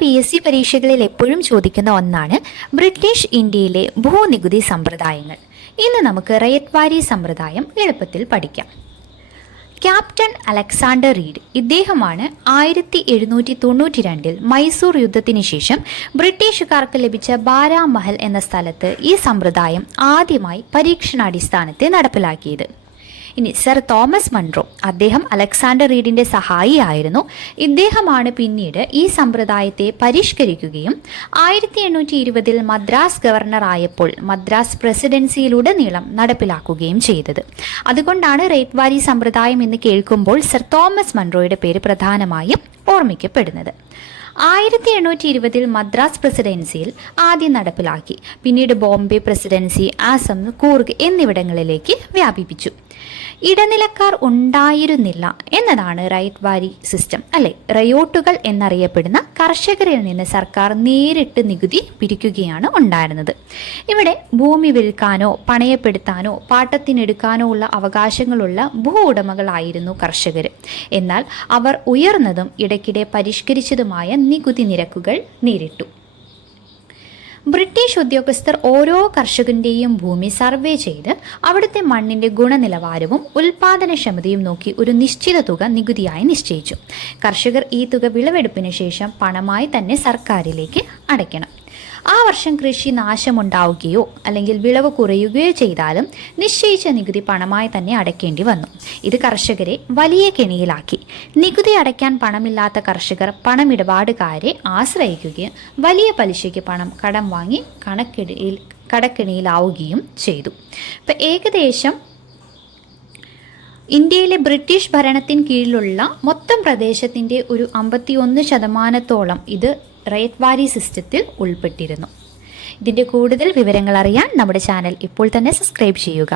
PSC പരീക്ഷകളിൽ എപ്പോഴും ചോദിക്കുന്ന ഒന്നാണ് ബ്രിട്ടീഷ് ഇന്ത്യയിലെ ഭൂനികുതി സമ്പ്രദായങ്ങൾ. ഇന്ന് നമുക്ക് റേറ്റ് വാരി സമ്പ്രദായം എളുപ്പത്തിൽ പഠിക്കാം. ക്യാപ്റ്റൻ അലക്സാണ്ടർ റീഡ് ഇദ്ദേഹമാണ് 1792 മൈസൂർ യുദ്ധത്തിന് ശേഷം ബ്രിട്ടീഷുകാർക്ക് ലഭിച്ച ബാരാമഹൽ എന്ന സ്ഥലത്ത് ഈ സമ്പ്രദായം ആദ്യമായി പരീക്ഷണാടിസ്ഥാനത്തിൽ നടപ്പിലാക്കിയത്. ഇനി സർ തോമസ് മൺറോ, അദ്ദേഹം അലക്സാണ്ടർ റീഡിൻ്റെ സഹായിയായിരുന്നു. ഇദ്ദേഹമാണ് പിന്നീട് ഈ സമ്പ്രദായത്തെ പരിഷ്കരിക്കുകയും 1820 മദ്രാസ് ഗവർണർ ആയപ്പോൾ മദ്രാസ് പ്രസിഡൻസിയിലുടനീളം നടപ്പിലാക്കുകയും ചെയ്തത്. അതുകൊണ്ടാണ് റേറ്റ് വാരി സമ്പ്രദായം എന്ന് കേൾക്കുമ്പോൾ സർ തോമസ് മൺറോയുടെ പേര് പ്രധാനമായും ഓർമ്മിക്കപ്പെടുന്നത്. 1820 മദ്രാസ് പ്രസിഡൻസിയിൽ ആദ്യം നടപ്പിലാക്കി. പിന്നീട് ബോംബെ പ്രസിഡൻസി, ആസം, കൂർഗ് എന്നിവിടങ്ങളിലേക്ക് വ്യാപിപ്പിച്ചു. ഇടനിലക്കാർ ഉണ്ടായിരുന്നില്ല എന്നതാണ് റൈറ്റ് വാരി സിസ്റ്റം, അല്ലെ? റയോട്ടുകൾ എന്നറിയപ്പെടുന്ന കർഷകരിൽ നിന്ന് സർക്കാർ നേരിട്ട് നികുതി പിരിക്കുകയാണ് ഉണ്ടായിരുന്നത്. ഇവിടെ ഭൂമി വിൽക്കാനോ പണയപ്പെടുത്താനോ പാട്ടത്തിനെടുക്കാനോ ഉള്ള അവകാശങ്ങളുള്ള ഭൂ ഉടമകളായിരുന്നു കർഷകർ. എന്നാൽ അവർ ഉയർന്നതും ഇടയ്ക്കിടെ പരിഷ്കരിച്ചതുമായ നികുതി നിരക്കുകൾ നേരിട്ടു. ബ്രിട്ടീഷ് ഉദ്യോഗസ്ഥർ ഓരോ കർഷകന്റെയും ഭൂമി സർവേ ചെയ്ത് അവിടുത്തെ മണ്ണിന്റെ ഗുണനിലവാരവും ഉൽപാദനക്ഷമതയും നോക്കി ഒരു നിശ്ചിത തുക നികുതിയായി നിശ്ചയിച്ചു. കർഷകർ ഈ തുക വിളവെടുപ്പിന് ശേഷം പണമായി തന്നെ സർക്കാരിലേക്ക് അടയ്ക്കണം. ആ വർഷം കൃഷി നാശമുണ്ടാവുകയോ അല്ലെങ്കിൽ വിളവ് കുറയുകയോ ചെയ്താലും നിശ്ചയിച്ച നികുതി പണമായി തന്നെ അടയ്ക്കേണ്ടി വന്നു. ഇത് കർഷകരെ വലിയ കെണിയിലാക്കി. നികുതി അടയ്ക്കാൻ പണമില്ലാത്ത കർഷകർ പണമിടപാടുകാരെ ആശ്രയിക്കുകയും വലിയ പലിശയ്ക്ക് പണം കടം വാങ്ങി കടക്കെണിയിലാവുകയും ചെയ്തു. ഇപ്പം ഏകദേശം ഇന്ത്യയിലെ ബ്രിട്ടീഷ് ഭരണത്തിന് കീഴിലുള്ള മൊത്തം പ്രദേശത്തിൻ്റെ ഒരു 51% ഇത് റേറ്റ് വാരി സിസ്റ്റത്തിൽ ഉൾപ്പെട്ടിരുന്നു. ഇതിൻ്റെ കൂടുതൽ വിവരങ്ങൾ അറിയാൻ നമ്മുടെ ചാനൽ ഇപ്പോൾ തന്നെ സബ്സ്ക്രൈബ് ചെയ്യുക.